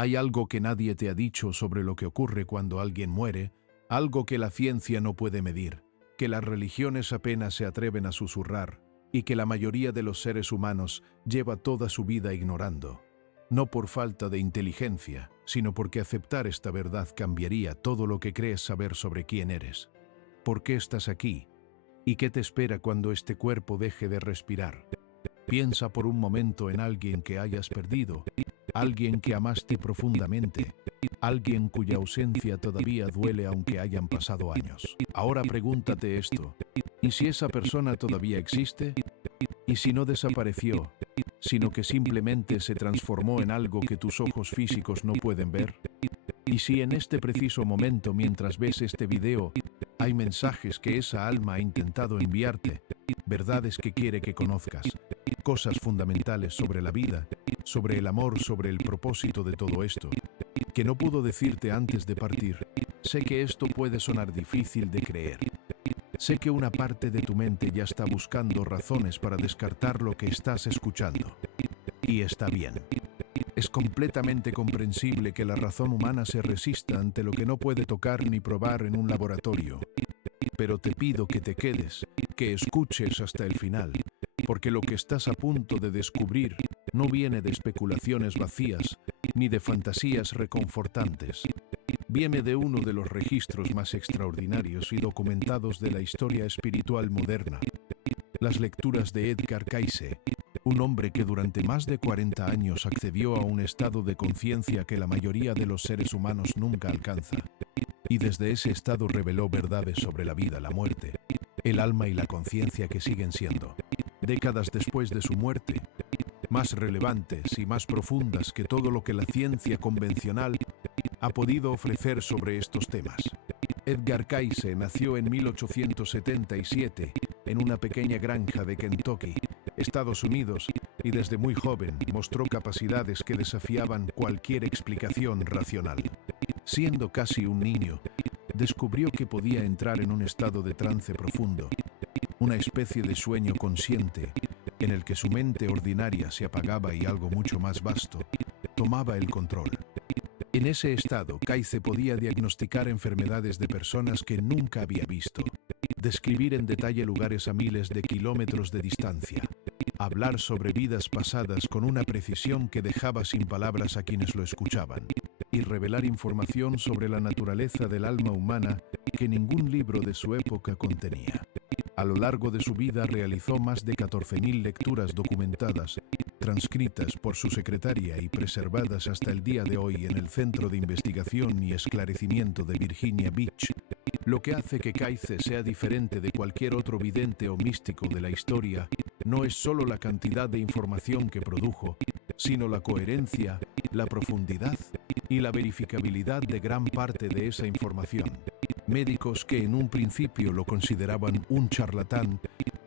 Hay algo que nadie te ha dicho sobre lo que ocurre cuando alguien muere, algo que la ciencia no puede medir, que las religiones apenas se atreven a susurrar y que la mayoría de los seres humanos lleva toda su vida ignorando. No por falta de inteligencia, sino porque aceptar esta verdad cambiaría todo lo que crees saber sobre quién eres. ¿Por qué estás aquí? ¿Y qué te espera cuando este cuerpo deje de respirar? Piensa por un momento en alguien que hayas perdido, alguien que amaste profundamente, alguien cuya ausencia todavía duele aunque hayan pasado años. Ahora pregúntate esto: ¿y si esa persona todavía existe? ¿Y si no desapareció, sino que simplemente se transformó en algo que tus ojos físicos no pueden ver? ¿Y si en este preciso momento, mientras ves este video, hay mensajes que esa alma ha intentado enviarte, verdades que quiere que conozcas, cosas fundamentales sobre la vida, sobre el amor, sobre el propósito de todo esto, que no pudo decirte antes de partir? Sé que esto puede sonar difícil de creer. Sé que una parte de tu mente ya está buscando razones para descartar lo que estás escuchando. Y está bien. Es completamente comprensible que la razón humana se resista ante lo que no puede tocar ni probar en un laboratorio. Pero te pido que te quedes, que escuches hasta el final, porque lo que estás a punto de descubrir no viene de especulaciones vacías, ni de fantasías reconfortantes. Viene de uno de los registros más extraordinarios y documentados de la historia espiritual moderna. Las lecturas de Edgar Cayce, un hombre que durante más de 40 años accedió a un estado de conciencia que la mayoría de los seres humanos nunca alcanza. Y desde ese estado reveló verdades sobre la vida, la muerte, el alma y la conciencia que siguen siendo, décadas después de su muerte, más relevantes y más profundas que todo lo que la ciencia convencional ha podido ofrecer sobre estos temas. Edgar Cayce nació en 1877 en una pequeña granja de Kentucky, Estados Unidos, y desde muy joven mostró capacidades que desafiaban cualquier explicación racional. Siendo casi un niño, descubrió que podía entrar en un estado de trance profundo, una especie de sueño consciente, en el que su mente ordinaria se apagaba y algo mucho más vasto tomaba el control. En ese estado, Cayce podía diagnosticar enfermedades de personas que nunca había visto, describir en detalle lugares a miles de kilómetros de distancia, hablar sobre vidas pasadas con una precisión que dejaba sin palabras a quienes lo escuchaban, y revelar información sobre la naturaleza del alma humana que ningún libro de su época contenía. A lo largo de su vida realizó más de 14.000 lecturas documentadas, transcritas por su secretaria y preservadas hasta el día de hoy en el Centro de Investigación y Esclarecimiento de Virginia Beach. Lo que hace que Cayce sea diferente de cualquier otro vidente o místico de la historia no es solo la cantidad de información que produjo, sino la coherencia, la profundidad y la verificabilidad de gran parte de esa información. Médicos que en un principio lo consideraban un charlatán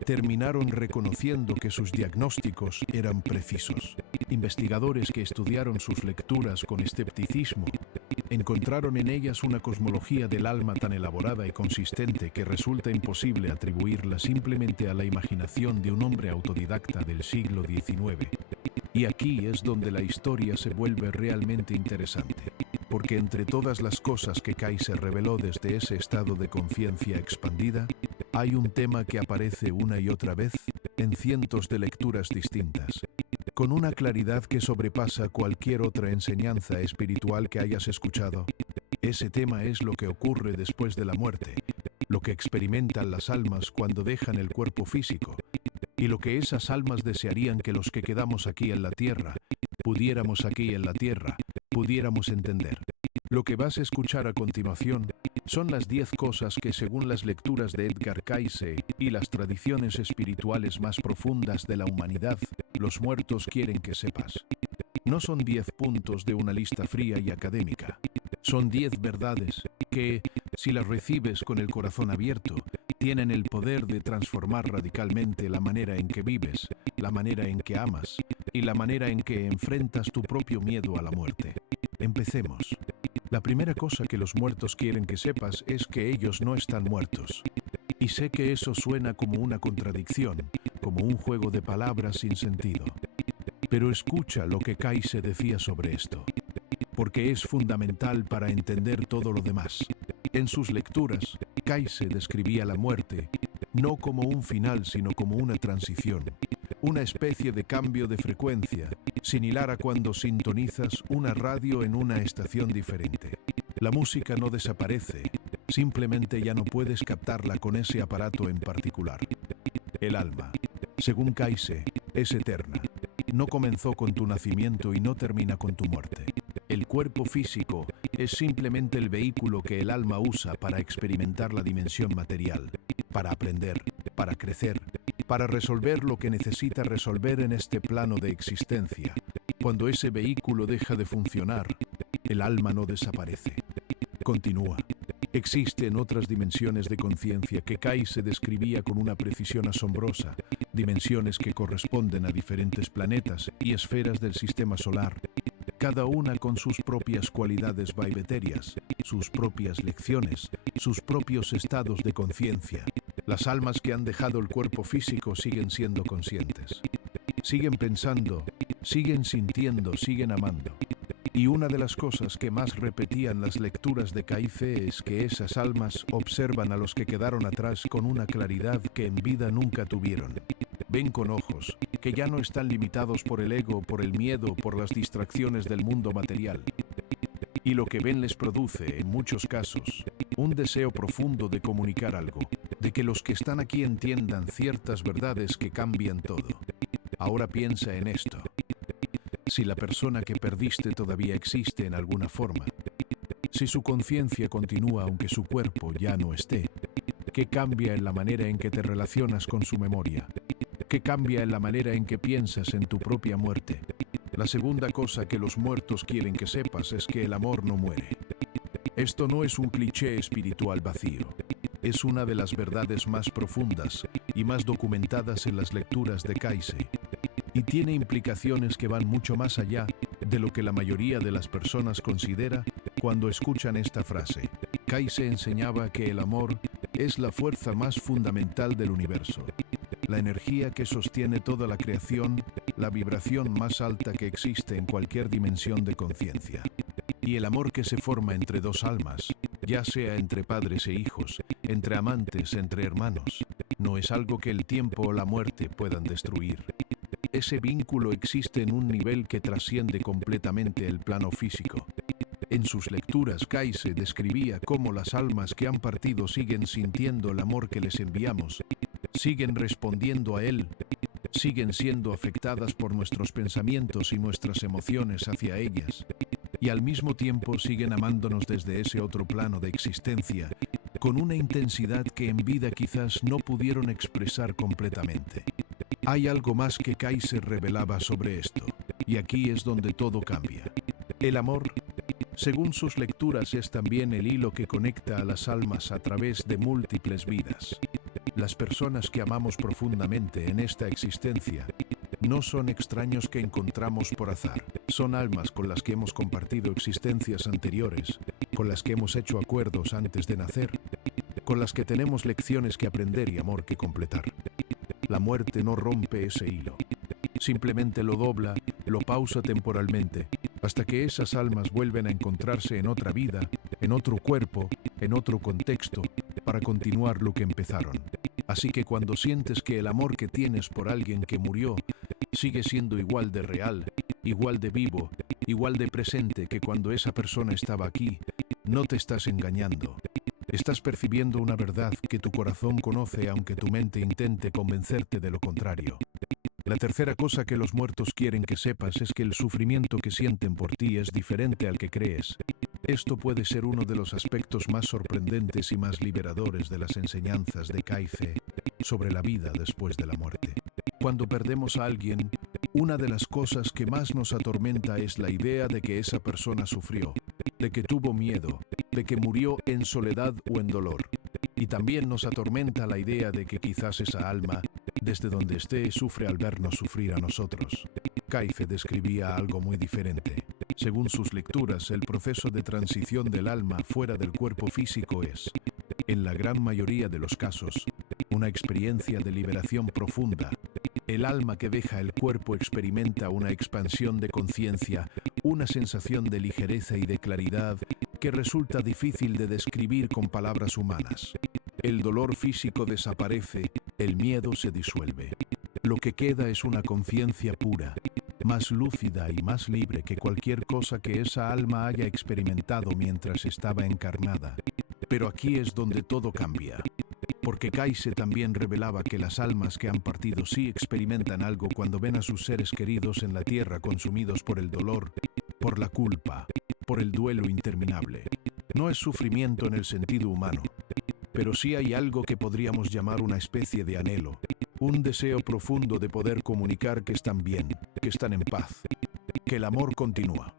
terminaron reconociendo que sus diagnósticos eran precisos. Investigadores que estudiaron sus lecturas con escepticismo encontraron en ellas una cosmología del alma tan elaborada y consistente que resulta imposible atribuirla simplemente a la imaginación de un hombre autodidacta del siglo XIX. Y aquí es donde la historia se vuelve realmente interesante, porque entre todas las cosas que Cayce reveló desde ese estado de conciencia expandida, hay un tema que aparece una y otra vez en cientos de lecturas distintas, con una claridad que sobrepasa cualquier otra enseñanza espiritual que hayas escuchado. Ese tema es lo que ocurre después de la muerte, lo que experimentan las almas cuando dejan el cuerpo físico, y lo que esas almas desearían que los que quedamos aquí en la tierra, pudiéramos entender. Lo que vas a escuchar a continuación son las 10 cosas que, según las lecturas de Edgar Cayce y las tradiciones espirituales más profundas de la humanidad, los muertos quieren que sepas. No son 10 puntos de una lista fría y académica. Son 10 verdades que, si las recibes con el corazón abierto, tienen el poder de transformar radicalmente la manera en que vives, la manera en que amas y la manera en que enfrentas tu propio miedo a la muerte. Empecemos. La primera cosa que los muertos quieren que sepas es que ellos no están muertos. Y sé que eso suena como una contradicción, como un juego de palabras sin sentido. Pero escucha lo que Cayce decía sobre esto. porque es fundamental para entender todo lo demás. En sus lecturas, Kaise describía la muerte no como un final, sino como una transición, una especie de cambio de frecuencia, similar a cuando sintonizas una radio en una estación diferente. La música no desaparece, simplemente ya no puedes captarla con ese aparato en particular. El alma, según Kaise, es eterna. No comenzó con tu nacimiento y no termina con tu muerte. El cuerpo físico es simplemente el vehículo que el alma usa para experimentar la dimensión material, para aprender, para crecer, para resolver lo que necesita resolver en este plano de existencia. Cuando ese vehículo deja de funcionar, el alma no desaparece. Continúa. Existen otras dimensiones de conciencia que Kaise describía con una precisión asombrosa, dimensiones que corresponden a diferentes planetas y esferas del sistema solar, cada una con sus propias cualidades vaiveterias, sus propias lecciones, sus propios estados de conciencia. Las almas que han dejado el cuerpo físico siguen siendo conscientes, siguen pensando, siguen sintiendo, siguen amando. Y una de las cosas que más repetían las lecturas de Kaise es que esas almas observan a los que quedaron atrás con una claridad que en vida nunca tuvieron. Ven con ojos que ya no están limitados por el ego, por el miedo, por las distracciones del mundo material. Y lo que ven les produce, en muchos casos, un deseo profundo de comunicar algo, de que los que están aquí entiendan ciertas verdades que cambian todo. Ahora piensa en esto. Si la persona que perdiste todavía existe en alguna forma, si su conciencia continúa aunque su cuerpo ya no esté, ¿qué cambia en la manera en que te relacionas con su memoria? ¿Qué cambia en la manera en que piensas en tu propia muerte? La segunda cosa que los muertos quieren que sepas es que el amor no muere. Esto no es un cliché espiritual vacío. Es una de las verdades más profundas y más documentadas en las lecturas de Kaise. Y tiene implicaciones que van mucho más allá de lo que la mayoría de las personas considera cuando escuchan esta frase. Kaise enseñaba que el amor es la fuerza más fundamental del universo, la energía que sostiene toda la creación, la vibración más alta que existe en cualquier dimensión de conciencia. Y el amor que se forma entre dos almas, ya sea entre padres e hijos, entre amantes, entre hermanos, no es algo que el tiempo o la muerte puedan destruir. Ese vínculo existe en un nivel que trasciende completamente el plano físico. En sus lecturas, Kaise describía cómo las almas que han partido siguen sintiendo el amor que les enviamos, siguen respondiendo a él, siguen siendo afectadas por nuestros pensamientos y nuestras emociones hacia ellas, y al mismo tiempo siguen amándonos desde ese otro plano de existencia, con una intensidad que en vida quizás no pudieron expresar completamente. Hay algo más que Kaise revelaba sobre esto, y aquí es donde todo cambia. El amor, según sus lecturas, es también el hilo que conecta a las almas a través de múltiples vidas. Las personas que amamos profundamente en esta existencia no son extraños que encontramos por azar. Son almas con las que hemos compartido existencias anteriores, con las que hemos hecho acuerdos antes de nacer, con las que tenemos lecciones que aprender y amor que completar. La muerte no rompe ese hilo. Simplemente lo dobla, lo pausa temporalmente, hasta que esas almas vuelven a encontrarse en otra vida, en otro cuerpo, en otro contexto, para continuar lo que empezaron. Así que cuando sientes que el amor que tienes por alguien que murió sigue siendo igual de real, igual de vivo, igual de presente que cuando esa persona estaba aquí, no te estás engañando. Estás percibiendo una verdad que tu corazón conoce aunque tu mente intente convencerte de lo contrario. La tercera cosa que los muertos quieren que sepas es que el sufrimiento que sienten por ti es diferente al que crees. Esto puede ser uno de los aspectos más sorprendentes y más liberadores de las enseñanzas de Kaise sobre la vida después de la muerte. Cuando perdemos a alguien, una de las cosas que más nos atormenta es la idea de que esa persona sufrió, de que tuvo miedo, de que murió en soledad o en dolor. Y también nos atormenta la idea de que quizás esa alma, desde donde esté, sufre al vernos sufrir a nosotros. Kaise describía algo muy diferente. Según sus lecturas, el proceso de transición del alma fuera del cuerpo físico es, en la gran mayoría de los casos, una experiencia de liberación profunda, El alma que deja el cuerpo experimenta una expansión de conciencia, una sensación de ligereza y de claridad que resulta difícil de describir con palabras humanas. El dolor físico desaparece, el miedo se disuelve. Lo que queda es una conciencia pura, más lúcida y más libre que cualquier cosa que esa alma haya experimentado mientras estaba encarnada. Pero aquí es donde todo cambia. Porque Kaise también revelaba que las almas que han partido sí experimentan algo cuando ven a sus seres queridos en la tierra consumidos por el dolor, por la culpa, por el duelo interminable. No es sufrimiento en el sentido humano, pero sí hay algo que podríamos llamar una especie de anhelo, un deseo profundo de poder comunicar que están bien, que están en paz, que el amor continúa.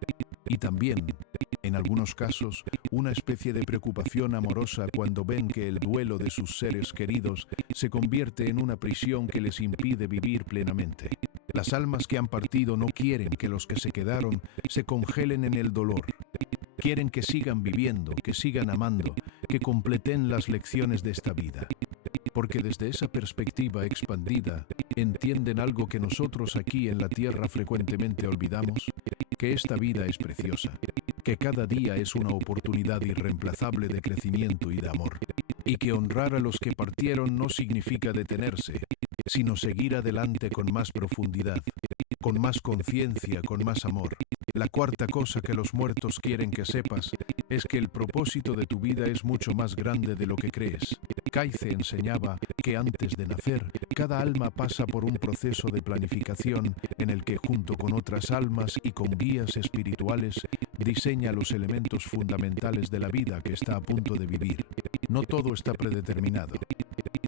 Y también, en algunos casos, una especie de preocupación amorosa cuando ven que el duelo de sus seres queridos se convierte en una prisión que les impide vivir plenamente. Las almas que han partido no quieren que los que se quedaron se congelen en el dolor. Quieren que sigan viviendo, que sigan amando, que completen las lecciones de esta vida. Porque desde esa perspectiva expandida entienden algo que nosotros aquí en la tierra frecuentemente olvidamos, que esta vida es preciosa, que cada día es una oportunidad irreemplazable de crecimiento y de amor, y que honrar a los que partieron no significa detenerse, sino seguir adelante con más profundidad, con más conciencia, con más amor. La cuarta cosa que los muertos quieren que sepas es que el propósito de tu vida es mucho más grande de lo que crees. Kaise enseñaba que antes de nacer, cada alma pasa por un proceso de planificación en el que junto con otras almas y con guías espirituales diseña los elementos fundamentales de la vida que está a punto de vivir. No todo está predeterminado.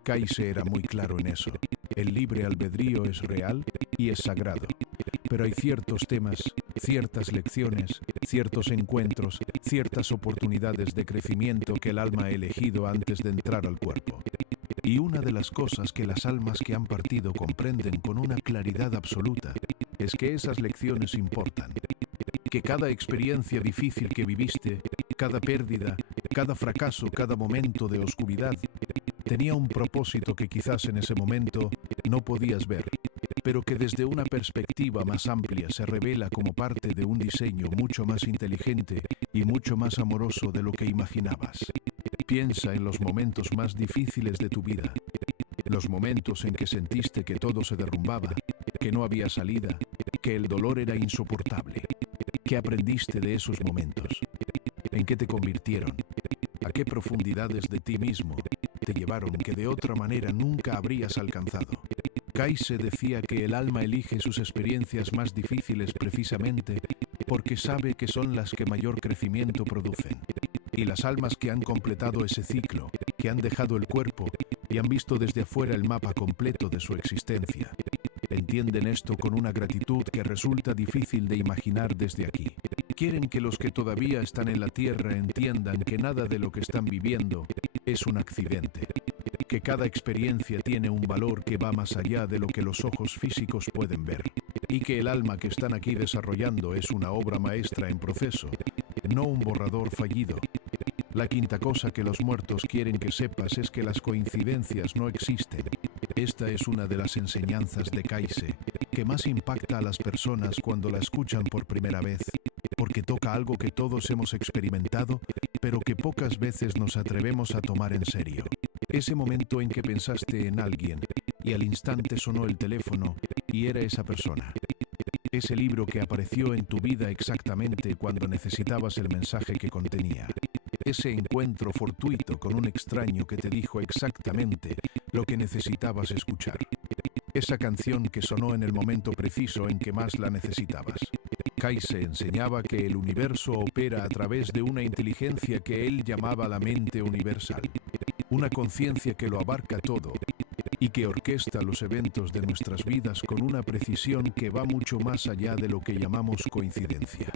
Kaise era muy claro en eso. El libre albedrío es real y es sagrado. Pero hay ciertos temas, ciertas lecciones, ciertos encuentros, ciertas oportunidades de crecimiento que el alma ha elegido antes de entrar al cuerpo. Y una de las cosas que las almas que han partido comprenden con una claridad absoluta es que esas lecciones importan. Que cada experiencia difícil que viviste, cada pérdida, cada fracaso, cada momento de oscuridad, tenía un propósito que quizás en ese momento no podías ver, pero que desde una perspectiva más amplia se revela como parte de un diseño mucho más inteligente y mucho más amoroso de lo que imaginabas. Piensa en los momentos más difíciles de tu vida, los momentos en que sentiste que todo se derrumbaba, que no había salida, que el dolor era insoportable. ¿Qué aprendiste de esos momentos? ¿En qué te convirtieron? ¿A qué profundidades de ti mismo te llevaron que de otra manera nunca habrías alcanzado? Kaise decía que el alma elige sus experiencias más difíciles precisamente porque sabe que son las que mayor crecimiento producen. Y las almas que han completado ese ciclo, que han dejado el cuerpo y han visto desde afuera el mapa completo de su existencia, entienden esto con una gratitud que resulta difícil de imaginar desde aquí. Quieren que los que todavía están en la tierra entiendan que nada de lo que están viviendo es un accidente, que cada experiencia tiene un valor que va más allá de lo que los ojos físicos pueden ver, y que el alma que están aquí desarrollando es una obra maestra en proceso, no un borrador fallido. La quinta cosa que los muertos quieren que sepas es que las coincidencias no existen. Esta es una de las enseñanzas de Kaise que más impacta a las personas cuando la escuchan por primera vez, porque toca algo que todos hemos experimentado, pero que pocas veces nos atrevemos a tomar en serio. Ese momento en que pensaste en alguien y al instante sonó el teléfono y era esa persona. Ese libro que apareció en tu vida exactamente cuando necesitabas el mensaje que contenía. Ese encuentro fortuito con un extraño que te dijo exactamente lo que necesitabas escuchar. Esa canción que sonó en el momento preciso en que más la necesitabas. Kaise enseñaba que el universo opera a través de una inteligencia que él llamaba la mente universal. Una conciencia que lo abarca todo y que orquesta los eventos de nuestras vidas con una precisión que va mucho más allá de lo que llamamos coincidencia.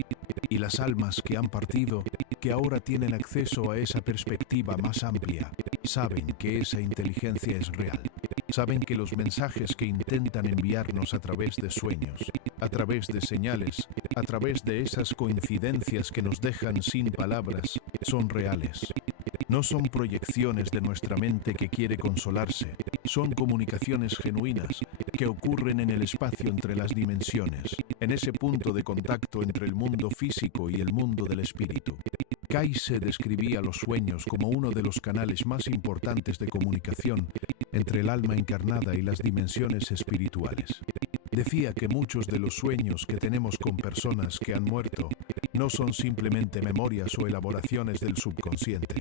Y las almas que han partido, que ahora tienen acceso a esa perspectiva más amplia, saben que esa inteligencia es real. Saben que los mensajes que intentan enviarnos a través de sueños, a través de señales, a través de esas coincidencias que nos dejan sin palabras, son reales. No son proyecciones de nuestra mente que quiere consolarse, Son comunicaciones genuinas que ocurren en el espacio entre las dimensiones, en ese punto de contacto entre el mundo físico y el mundo del espíritu. Kayse describía los sueños como uno de los canales más importantes de comunicación entre el alma encarnada y las dimensiones espirituales. Decía que muchos de los sueños que tenemos con personas que han muerto no son simplemente memorias o elaboraciones del subconsciente.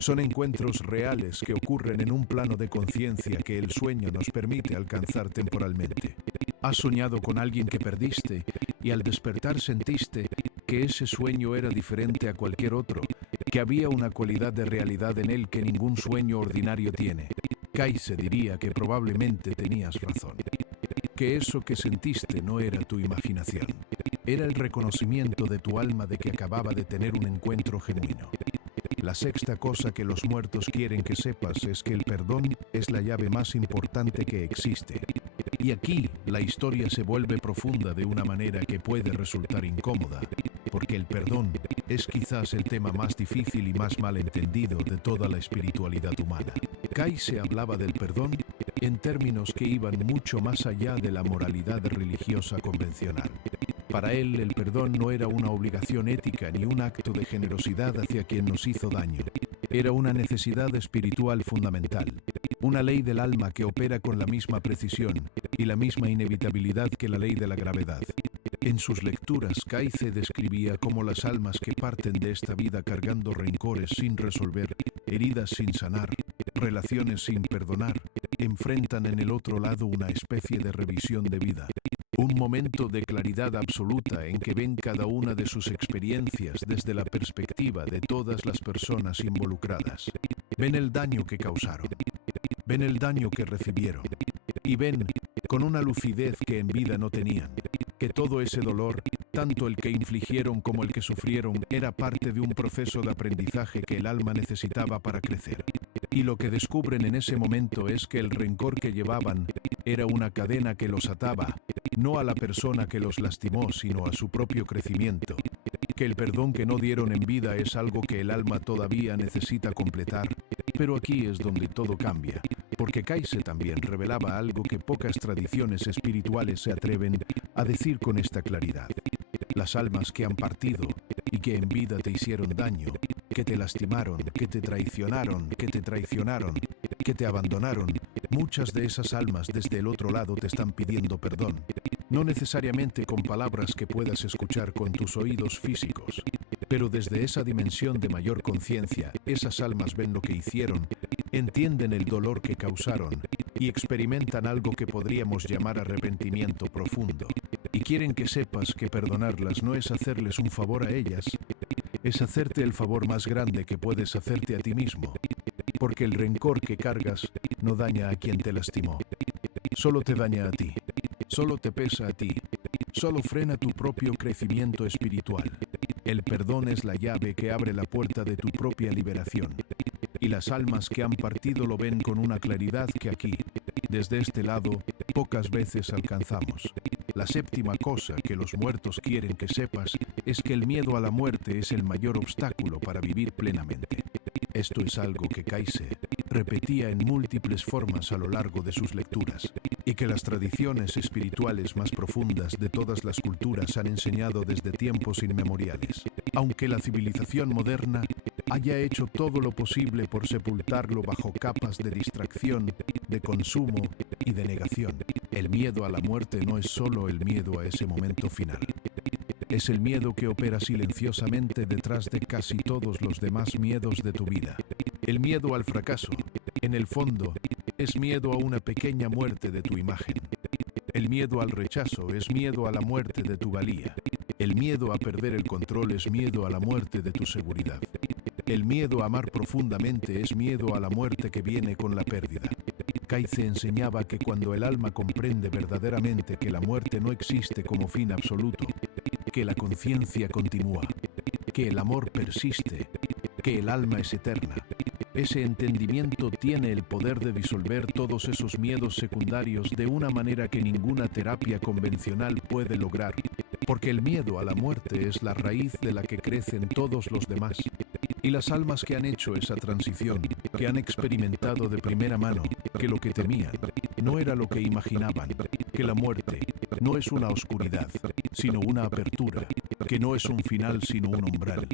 Son encuentros reales que ocurren en un plano de conciencia que el sueño nos permite alcanzar temporalmente. Has soñado con alguien que perdiste y al despertar sentiste que ese sueño era diferente a cualquier otro, que había una cualidad de realidad en él que ningún sueño ordinario tiene. Kayse diría que probablemente tenías razón, que eso que sentiste no era tu imaginación, era el reconocimiento de tu alma de que acababa de tener un encuentro genuino. La sexta cosa que los muertos quieren que sepas es que el perdón es la llave más importante que existe. Y aquí la historia se vuelve profunda de una manera que puede resultar incómoda, porque el perdón es quizás el tema más difícil y más malentendido de toda la espiritualidad humana. Kayse hablaba del perdón en términos que iban mucho más allá de la moralidad religiosa convencional. Para él, el perdón no era una obligación ética ni un acto de generosidad hacia quien nos hizo daño. Era una necesidad espiritual fundamental, una ley del alma que opera con la misma precisión y la misma inevitabilidad que la ley de la gravedad. En sus lecturas, Kayse describía cómo las almas que parten de esta vida cargando rencores sin resolver, heridas sin sanar, relaciones sin perdonar, enfrentan en el otro lado una especie de revisión de vida. Un momento de claridad absoluta en que ven cada una de sus experiencias desde la perspectiva de todas las personas involucradas. Ven el daño que causaron, ven el daño que recibieron, y ven, con una lucidez que en vida no tenían, que todo ese dolor, tanto el que infligieron como el que sufrieron, era parte de un proceso de aprendizaje que el alma necesitaba para crecer. Y lo que descubren en ese momento es que el rencor que llevaban era una cadena que los ataba, no a la persona que los lastimó, sino a su propio crecimiento. Que el perdón que no dieron en vida es algo que el alma todavía necesita completar, pero aquí es donde todo cambia, porque Kayse también revelaba algo que pocas tradiciones espirituales se atreven a decir con esta claridad. Las almas que han partido y que en vida te hicieron daño, que te lastimaron, que te traicionaron, que te abandonaron, muchas de esas almas desde el otro lado te están pidiendo perdón, no necesariamente con palabras que puedas escuchar con tus oídos físicos, pero desde esa dimensión de mayor conciencia, esas almas ven lo que hicieron, entienden el dolor que causaron y experimentan algo que podríamos llamar arrepentimiento profundo. Y quieren que sepas que perdonarlas no es hacerles un favor a ellas, es hacerte el favor más grande que puedes hacerte a ti mismo, porque el rencor que cargas no daña a quien te lastimó, solo te daña a ti, solo te pesa a ti, solo frena tu propio crecimiento espiritual. El perdón es la llave que abre la puerta de tu propia liberación, y las almas que han partido lo ven con una claridad que aquí, desde este lado, pocas veces alcanzamos. La séptima cosa que los muertos quieren que sepas es que el miedo a la muerte es el mayor obstáculo para vivir plenamente. Esto es algo que Kayse repetía en múltiples formas a lo largo de sus lecturas, y que las tradiciones espirituales más profundas de todas las culturas han enseñado desde tiempos inmemoriales. Aunque la civilización moderna haya hecho todo lo posible por sepultarlo bajo capas de distracción, de consumo y de negación, el miedo a la muerte no es solo el miedo a ese momento final. Es el miedo que opera silenciosamente detrás de casi todos los demás miedos de tu vida. El miedo al fracaso, en el fondo, es miedo a una pequeña muerte de tu imagen. El miedo al rechazo es miedo a la muerte de tu valía. El miedo a perder el control es miedo a la muerte de tu seguridad. El miedo a amar profundamente es miedo a la muerte que viene con la pérdida. Kayse enseñaba que cuando el alma comprende verdaderamente que la muerte no existe como fin absoluto, que la conciencia continúa, que el amor persiste, que el alma es eterna, ese entendimiento tiene el poder de disolver todos esos miedos secundarios de una manera que ninguna terapia convencional puede lograr, porque el miedo a la muerte es la raíz de la que crecen todos los demás. Y las almas que han hecho esa transición, que han experimentado de primera mano que lo que temían no era lo que imaginaban, que la muerte no es una oscuridad, sino una apertura, que no es un final sino un umbral.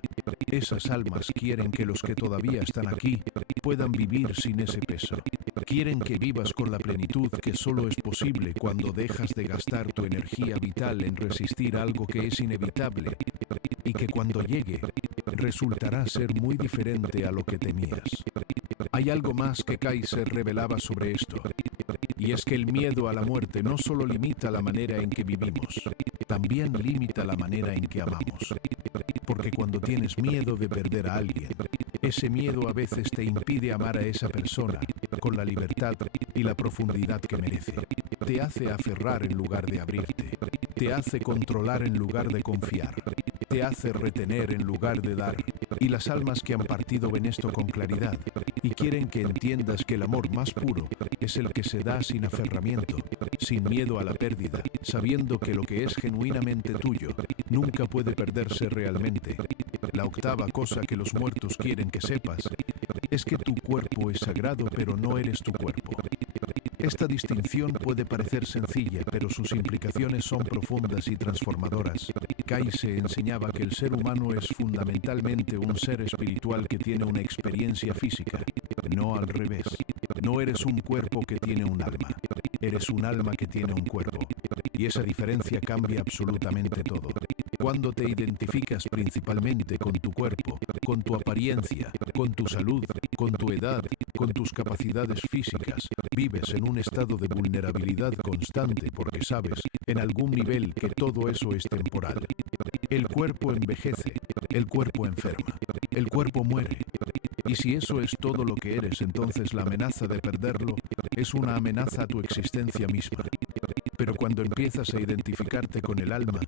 Esas almas quieren que los que todavía están aquí puedan vivir sin ese peso. Quieren que vivas con la plenitud que solo es posible cuando dejas de gastar tu energía vital en resistir algo que es inevitable y que cuando llegue resultará ser muy diferente a lo que temías. Hay algo más que Kaiser revelaba sobre esto, y es que el miedo a la muerte no solo limita la manera en que vivimos, también limita la manera en que amamos. Porque cuando tienes miedo de perder a alguien, ese miedo a veces te impide amar a esa persona con la libertad y la profundidad que merece. Te hace aferrar en lugar de abrirte. Te hace controlar en lugar de confiar. Te hace retener en lugar de dar. Y las almas que han partido ven esto con claridad y quieren que entiendas que el amor más puro es el que se da sin aferramiento, sin miedo a la pérdida, sabiendo que lo que es genuinamente tuyo nunca puede perderse realmente. La octava cosa que los muertos quieren que sepas es que tu cuerpo es sagrado, pero no eres tu cuerpo. Esta distinción puede parecer sencilla, pero sus implicaciones son profundas y transformadoras. Kaiser enseñaba que el ser humano es fundamentalmente un ser espiritual que tiene una experiencia física, no al revés. No eres un cuerpo que tiene un alma, eres un alma que tiene un cuerpo. Y esa diferencia cambia absolutamente todo. Cuando te identificas principalmente con tu cuerpo, con tu apariencia, con tu salud, con tu edad, con tus capacidades físicas, vives en un estado de vulnerabilidad constante porque sabes, en algún nivel, que todo eso es temporal. El cuerpo envejece, el cuerpo enferma, el cuerpo muere. Y si eso es todo lo que eres, entonces la amenaza de perderlo es una amenaza a tu existencia misma. Pero cuando empiezas a identificarte con el alma,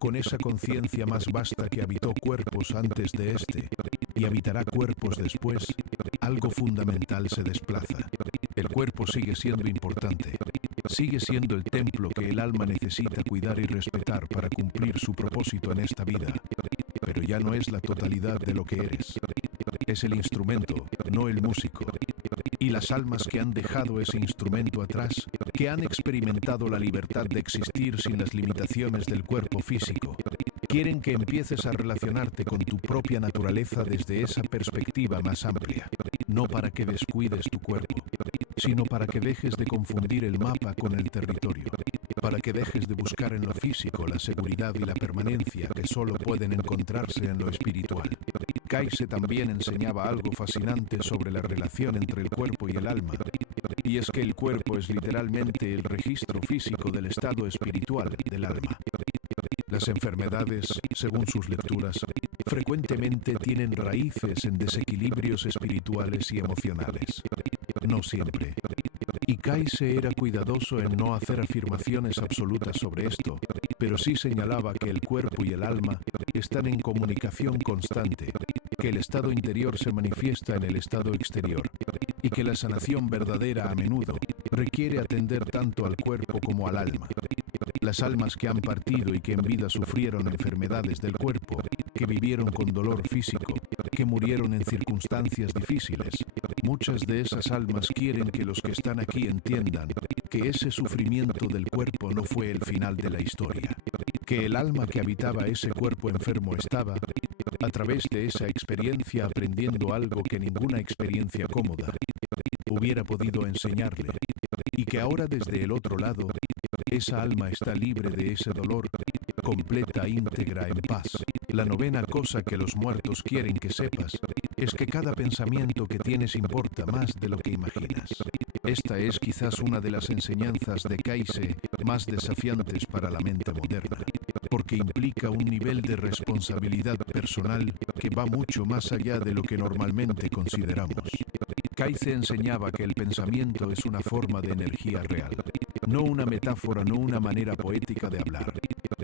con esa conciencia más vasta que habitó cuerpos antes de este y habitará cuerpos después, algo fundamental se desplaza. El cuerpo sigue siendo importante, sigue siendo el templo que el alma necesita cuidar y respetar para cumplir su propósito en esta vida, pero ya no es la totalidad de lo que eres. Es el instrumento, no el músico. Y las almas que han dejado ese instrumento atrás, que han experimentado la libertad de existir sin las limitaciones del cuerpo físico, quieren que empieces a relacionarte con tu propia naturaleza desde esa perspectiva más amplia, no para que descuides tu cuerpo, sino para que dejes de confundir el mapa con el territorio, para que dejes de buscar en lo físico la seguridad y la permanencia que solo pueden encontrarse en lo espiritual. Kaiser también enseñaba algo fascinante sobre la relación entre el cuerpo y el alma, y es que el cuerpo es literalmente el registro físico del estado espiritual del alma. Las enfermedades, según sus lecturas, frecuentemente tienen raíces en desequilibrios espirituales y emocionales. No siempre. Y Kaiser era cuidadoso en no hacer afirmaciones absolutas sobre esto, pero sí señalaba que el cuerpo y el alma están en comunicación constante, que el estado interior se manifiesta en el estado exterior, y que la sanación verdadera a menudo requiere atender tanto al cuerpo como al alma. Las almas que han partido y que en vida sufrieron enfermedades del cuerpo, que vivieron con dolor físico, que murieron en circunstancias difíciles, muchas de esas almas quieren que los que están aquí entiendan que ese sufrimiento del cuerpo no fue el final de la historia, que el alma que habitaba ese cuerpo enfermo estaba, a través de esa experiencia, aprendiendo algo que ninguna experiencia cómoda hubiera podido enseñarle, y que ahora desde el otro lado, esa alma está libre de ese dolor, completa, íntegra, en paz. La novena cosa que los muertos quieren que sepas es que cada pensamiento que tienes importa más de lo que imaginas. Esta es quizás una de las enseñanzas de Kaiser más desafiantes para la mente moderna, porque implica un nivel de responsabilidad personal que va mucho más allá de lo que normalmente consideramos. Kaiser enseñaba que el pensamiento es una forma de energía real, no una metáfora, no una manera poética de hablar,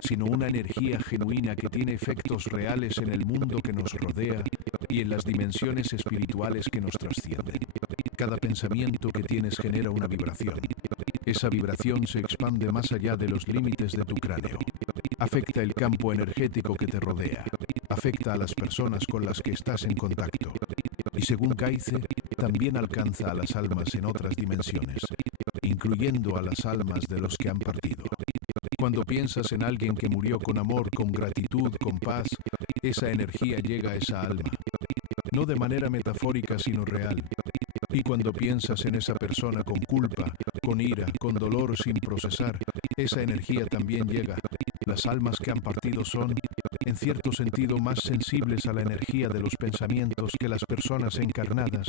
sino una energía genuina que tiene efectos reales en el mundo que nos rodea y en las dimensiones espirituales que nos trascienden. Cada pensamiento que tienes genera una vibración. Esa vibración se expande más allá de los límites de tu cráneo. Afecta el campo energético que te rodea. afecta a las personas con las que estás en contacto. Y según Kaize, también alcanza a las almas en otras dimensiones, incluyendo a las almas de los que han partido. Cuando piensas en alguien que murió con amor, con gratitud, con paz, esa energía llega a esa alma, no de manera metafórica sino real. Y cuando piensas en esa persona con culpa, con ira, con dolor sin procesar, esa energía también llega. Las almas que han partido son, en cierto sentido, más sensibles a la energía de los pensamientos que las personas encarnadas,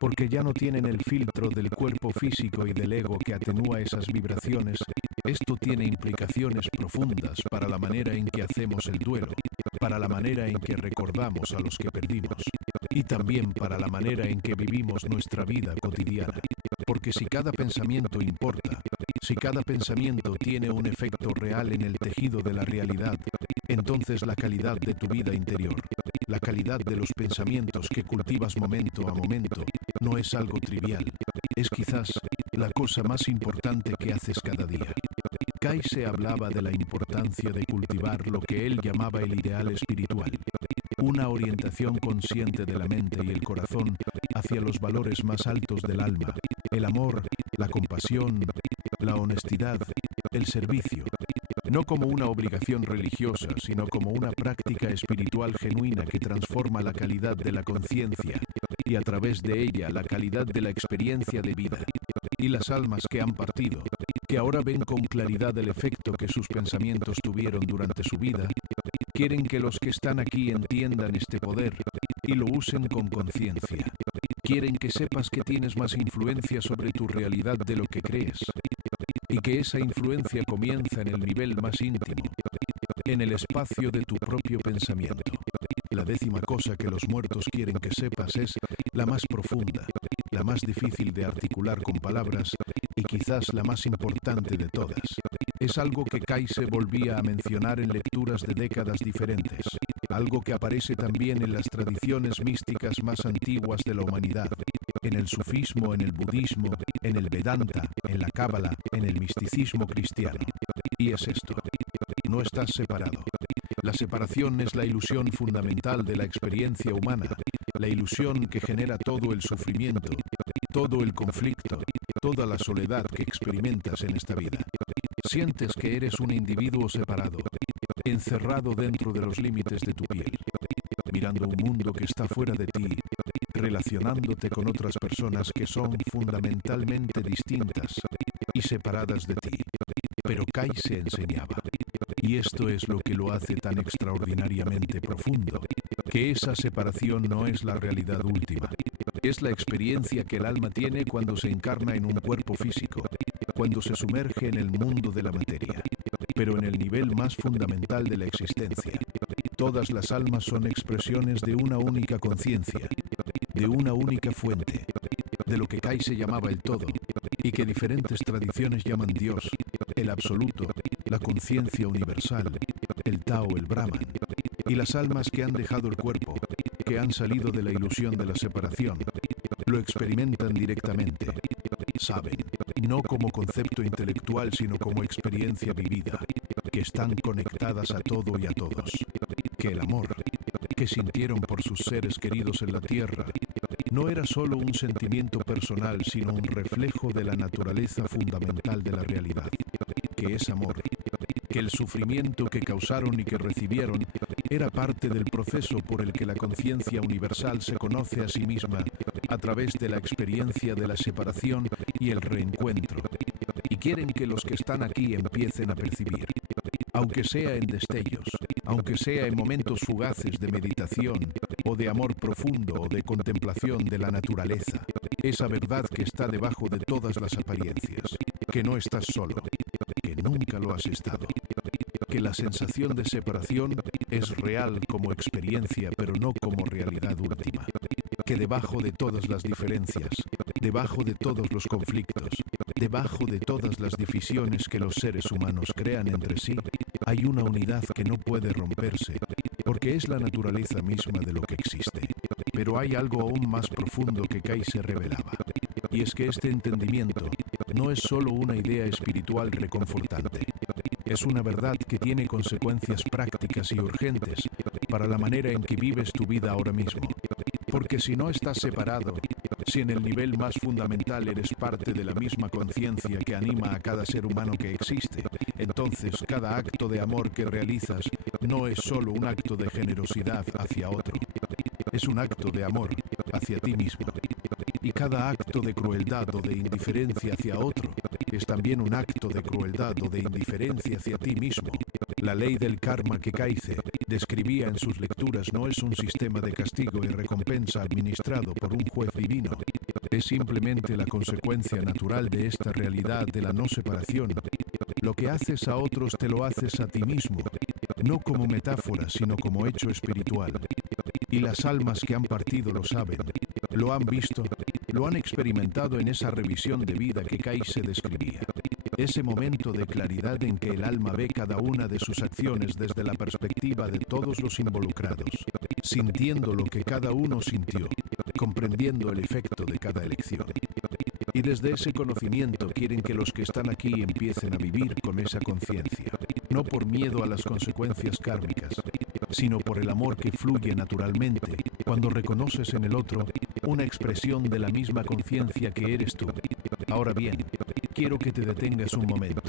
porque ya no tienen el filtro del cuerpo físico y del ego que atenúa esas vibraciones. Esto tiene implicaciones profundas para la manera en que hacemos el duelo, para la manera en que recordamos a los que perdimos, y también para la manera en que vivimos nuestra vida cotidiana. Porque si cada pensamiento importa, si cada pensamiento tiene un efecto real en el tejido de la realidad, entonces la calidad de tu vida interior, la calidad de los pensamientos que cultivas momento a momento, no es algo trivial. Es quizás la cosa más importante que haces cada día. Kaize hablaba de la importancia de cultivar lo que él llamaba el ideal espiritual, una orientación consciente de la mente y el corazón hacia los valores más altos del alma, el amor, la compasión, la honestidad, el servicio, no como una obligación religiosa, sino como una práctica espiritual genuina que transforma la calidad de la conciencia y a través de ella la calidad de la experiencia de vida. Y las almas que han partido, que ahora ven con claridad el efecto que sus pensamientos tuvieron durante su vida, quieren que los que están aquí entiendan este poder y lo usen con conciencia. Quieren que sepas que tienes más influencia sobre tu realidad de lo que crees, y que esa influencia comienza en el nivel más íntimo, en el espacio de tu propio pensamiento. La 10ª cosa que los muertos quieren que sepas es la más profunda, la más difícil de articular con palabras y quizás la más importante de todas. Es algo que Kaize volvía a mencionar en lecturas de décadas diferentes, algo que aparece también en las tradiciones místicas más antiguas de la humanidad, en el sufismo, en el budismo, en el Vedanta, en la Cábala, en el misticismo cristiano. Y es esto: no estás separado. La separación es la ilusión fundamental de la experiencia humana, la ilusión que genera todo el sufrimiento, todo el conflicto, toda la soledad que experimentas en esta vida. Sientes que eres un individuo separado, encerrado dentro de los límites de tu piel, mirando un mundo que está fuera de ti, relacionándote con otras personas que son fundamentalmente distintas y separadas de ti. Pero Kaize enseñaba, y esto es lo que lo hace tan extraordinariamente profundo, que esa separación no es la realidad última. Es la experiencia que el alma tiene cuando se encarna en un cuerpo físico, cuando se sumerge en el mundo de la materia, pero en el nivel más fundamental de la existencia. Todas las almas son expresiones de una única conciencia, de una única fuente, de lo que Kaize llamaba el todo, y que diferentes tradiciones llaman Dios, el absoluto, la conciencia universal, el Tao, el Brahman. Y las almas que han dejado el cuerpo, que han salido de la ilusión de la separación, lo experimentan directamente. Saben, no como concepto intelectual, sino como experiencia vivida, que están conectadas a todo y a todos. Que el amor que sintieron por sus seres queridos en la tierra no era solo un sentimiento personal, sino un reflejo de la naturaleza fundamental de la realidad. Que es amor, que el sufrimiento que causaron y que recibieron era parte del proceso por el que la conciencia universal se conoce a sí misma a través de la experiencia de la separación y el reencuentro. Y quieren que los que están aquí empiecen a percibir, aunque sea en destellos, aunque sea en momentos fugaces de meditación o de amor profundo o de contemplación de la naturaleza, esa verdad que está debajo de todas las apariencias, que no estás solo, que nunca lo has estado, que la sensación de separación es real como experiencia, pero no como realidad última, que debajo de todas las diferencias, debajo de todos los conflictos, debajo de todas las divisiones que los seres humanos crean entre sí, hay una unidad que no puede romperse, porque es la naturaleza misma de lo que existe. Pero hay algo aún más profundo que Kaize revelaba, y es que este entendimiento no es solo una idea espiritual reconfortante, Es una verdad que tiene consecuencias prácticas y urgentes para la manera en que vives tu vida ahora mismo. Porque si no estás separado, si en el nivel más fundamental eres parte de la misma conciencia que anima a cada ser humano que existe, entonces cada acto de amor que realizas no es solo un acto de generosidad hacia otro, es un acto de amor hacia ti mismo. Y cada acto de crueldad o de indiferencia hacia otro es también un acto de crueldad o de indiferencia hacia ti mismo. La ley del karma que Kaize describía en sus lecturas no es un sistema de castigo y recompensa administrado por un juez divino. Es simplemente la consecuencia natural de esta realidad de la no separación. Lo que haces a otros te lo haces a ti mismo, no como metáfora, sino como hecho espiritual. Y las almas que han partido lo saben, lo han visto, lo han experimentado en esa revisión de vida que Kaize describía. Ese momento de claridad en que el alma ve cada una de sus acciones desde la perspectiva de todos los involucrados, sintiendo lo que cada uno sintió, comprendiendo el efecto de cada elección. Y desde ese conocimiento quieren que los que están aquí empiecen a vivir con esa conciencia, no por miedo a las consecuencias kármicas, sino por el amor que fluye naturalmente cuando reconoces en el otro una expresión de la misma conciencia que eres tú. Ahora bien, quiero que te detengas un momento.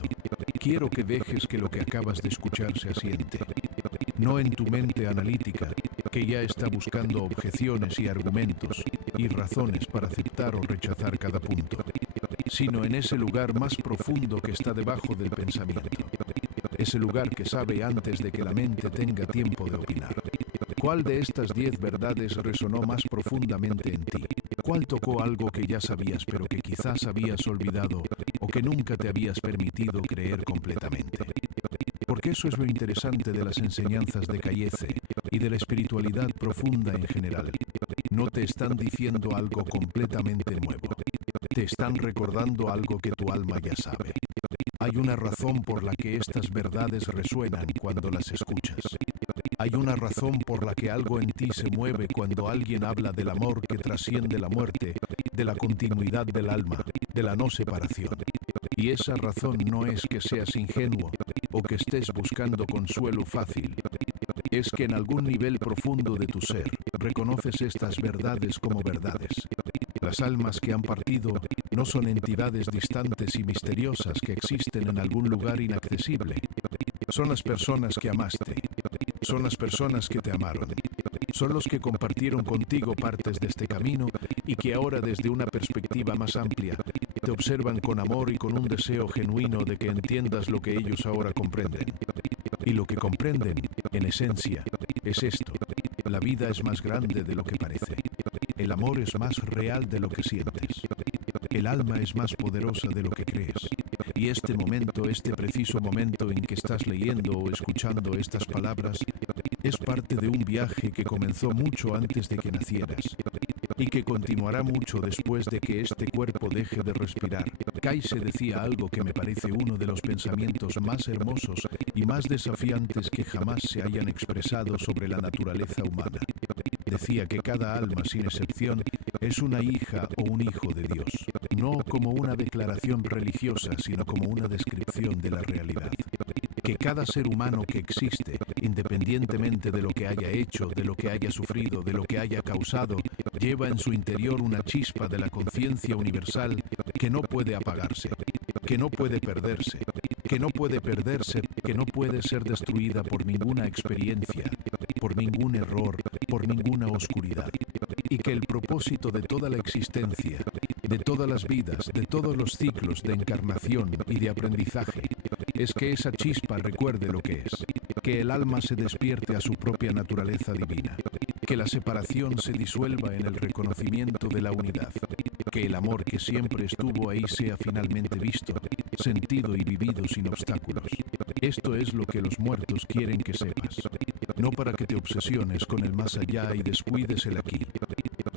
Quiero que dejes que lo que acabas de escuchar se asiente. No en tu mente analítica, que ya está buscando objeciones y argumentos y razones para aceptar o rechazar cada punto, sino en ese lugar más profundo que está debajo del pensamiento. Ese lugar que sabe antes de que la mente tenga tiempo de opinar. ¿Cuál de estas 10 verdades resonó más profundamente en ti? ¿Cuál tocó algo que ya sabías pero que quizás habías olvidado o que nunca te habías permitido creer completamente? Porque eso es lo interesante de las enseñanzas de Kaize y de la espiritualidad profunda en general. No te están diciendo algo completamente nuevo. Te están recordando algo que tu alma ya sabe. Hay una razón por la que estas verdades resuenan cuando las escuchas. Hay una razón por la que algo en ti se mueve cuando alguien habla del amor que trasciende la muerte, de la continuidad del alma, de la no separación. Y esa razón no es que seas ingenuo o que estés buscando consuelo fácil. Es que en algún nivel profundo de tu ser reconoces estas verdades como verdades. Las almas que han partido no son entidades distantes y misteriosas que existen en algún lugar inaccesible. Son las personas que amaste. Son las personas que te amaron. Son los que compartieron contigo partes de este camino y que ahora desde una perspectiva más amplia te observan con amor y con un deseo genuino de que entiendas lo que ellos ahora comprenden. Y lo que comprenden, en esencia, es esto. La vida es más grande de lo que parece. El amor es más real de lo que sientes. El alma es más poderosa de lo que crees. Y este momento, este preciso momento en que estás leyendo o escuchando estas palabras, es parte de un viaje que comenzó mucho antes de que nacieras y que continuará mucho después de que este cuerpo deje de respirar. Kaize decía algo que me parece uno de los pensamientos más hermosos y más desafiantes que jamás se hayan expresado sobre la naturaleza humana. Decía que cada alma, sin excepción, es una hija o un hijo de Dios, no como una declaración religiosa, sino como una descripción de la realidad. Que cada ser humano que existe, independientemente de lo que haya hecho, de lo que haya sufrido, de lo que haya causado, lleva en su interior una chispa de la conciencia universal que no puede apagarse, que no puede perderse, que no puede perderse, que no puede ser destruida por ninguna experiencia, por ningún error, por ninguna oscuridad. Y que el propósito de toda la existencia, de todas las vidas, de todos los ciclos de encarnación y de aprendizaje, es que esa chispa recuerde lo que es, que el alma se despierte a su propia naturaleza divina, que la separación se disuelva en el reconocimiento de la unidad, que el amor que siempre estuvo ahí sea finalmente visto, sentido y vivido sin obstáculos. Esto es lo que los muertos quieren que sepas, no para que te obsesiones con el más allá y descuides el aquí,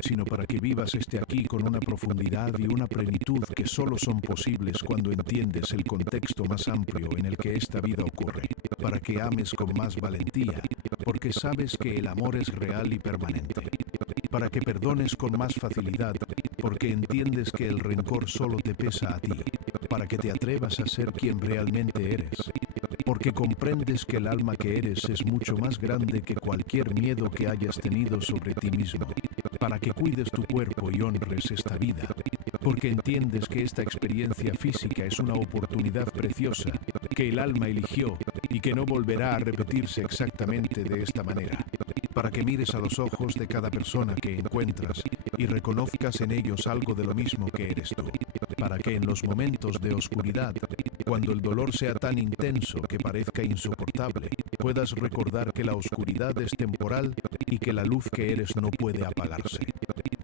sino para que vivas este aquí con una profundidad y una plenitud que solo son posibles cuando entiendes el contexto más amplio en el que esta vida ocurre, para que ames con más valentía, porque sabes que el amor es real y permanente, para que perdones con más facilidad, porque entiendes que el rencor solo te pesa a ti, para que te atrevas a ser quien realmente eres, porque comprendes que el alma que eres es mucho más grande que cualquier miedo que hayas tenido sobre ti mismo, para que cuides tu cuerpo y honres esta vida, porque entiendes que esta experiencia física es una oportunidad preciosa que el alma eligió y que no volverá a repetirse exactamente de esta manera, para que mires a los ojos de cada persona que encuentras y reconozcas en ellos algo de lo mismo que eres tú, para que en los momentos de oscuridad, cuando el dolor sea tan intenso que parezca insoportable, puedas recordar que la oscuridad es temporal y que la luz que eres no puede apagarse.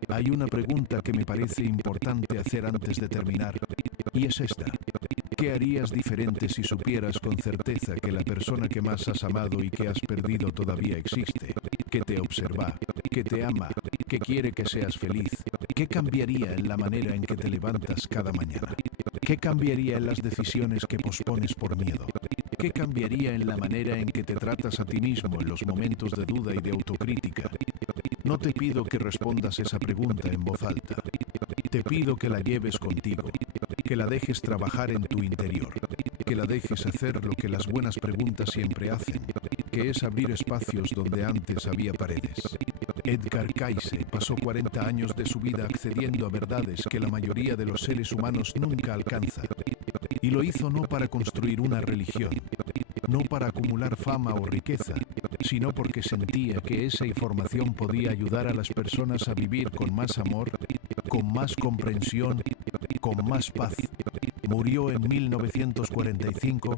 Hay una pregunta que me parece importante hacer antes de terminar, y es esta. ¿Qué harías diferente si supieras con certeza que la persona que más has amado y que has perdido todavía existe, que te observa, que te ama, que quiere que seas feliz? ¿Qué cambiaría en la manera en que te levantas cada mañana? ¿Qué cambiaría en las decisiones que pospones por miedo? ¿Qué cambiaría en la manera en que te tratas a ti mismo en los momentos de duda y de autocrítica? No te pido que respondas esa pregunta en voz alta. Te pido que la lleves contigo, que la dejes trabajar en tu interior, que la dejes hacer lo que las buenas preguntas siempre hacen, que es abrir espacios donde antes había paredes. Edgar Cayce pasó 40 años de su vida accediendo a verdades que la mayoría de los seres humanos nunca alcanza, y lo hizo no para construir una religión, no para acumular fama o riqueza, sino porque sentía que esa información podía ayudar a las personas a vivir con más amor, con más comprensión, con más paz. Murió en 1945,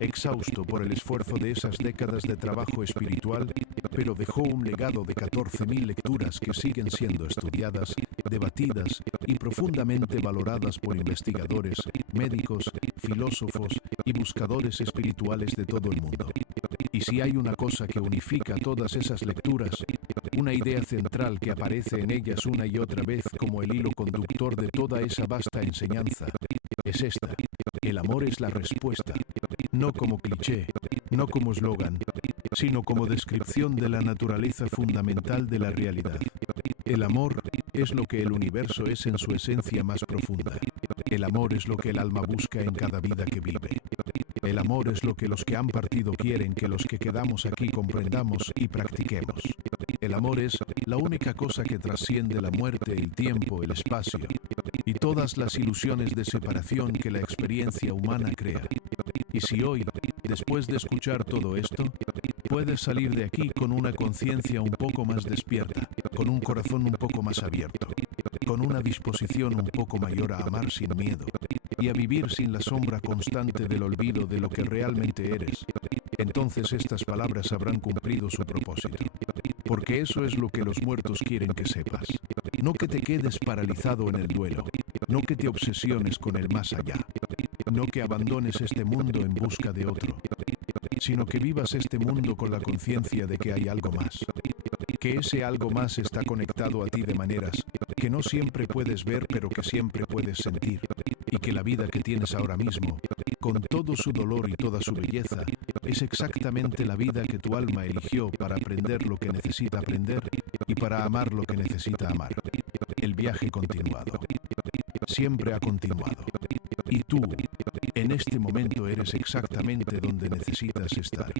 exhausto por el esfuerzo de esas décadas de trabajo espiritual, pero dejó un legado de 14.000 lecturas que siguen siendo estudiadas, debatidas y profundamente valoradas por investigadores, médicos, filósofos y buscadores espirituales de todo el mundo. Y si hay una cosa que unifica todas esas lecturas, una idea central que aparece en ellas una y otra vez como el hilo conductor de toda esa vasta enseñanza, es esta: el amor es la respuesta, no como cliché, no como eslogan, sino como descripción de la naturaleza fundamental de la realidad. El amor es lo que el universo es en su esencia más profunda. El amor es lo que el alma busca en cada vida que vive. El amor es lo que los que han partido quieren que los que quedamos aquí comprendamos y practiquemos. El amor es la única cosa que trasciende la muerte, el tiempo, el espacio y todas las ilusiones de separación que la experiencia humana crea. Y si hoy, después de escuchar todo esto, puedes salir de aquí con una conciencia un poco más despierta, con un corazón un poco más abierto, con una disposición un poco mayor a amar sin miedo y a vivir sin la sombra constante del olvido de lo que realmente eres, entonces estas palabras habrán cumplido su propósito. Porque eso es lo que los muertos quieren que sepas. No que te quedes paralizado en el duelo, no que te obsesiones con el más allá, no que abandones este mundo en busca de otro, sino que vivas este mundo con la conciencia de que hay algo más, que ese algo más está conectado a ti de maneras que no siempre puedes ver pero que siempre puedes sentir, y que la vida que tienes ahora mismo, con todo su dolor y toda su belleza, es exactamente la vida que tu alma eligió para aprender lo que necesita aprender y para amar lo que necesita amar. El viaje continuado. Siempre ha continuado. Y tú, en este momento eres exactamente donde necesitas estar.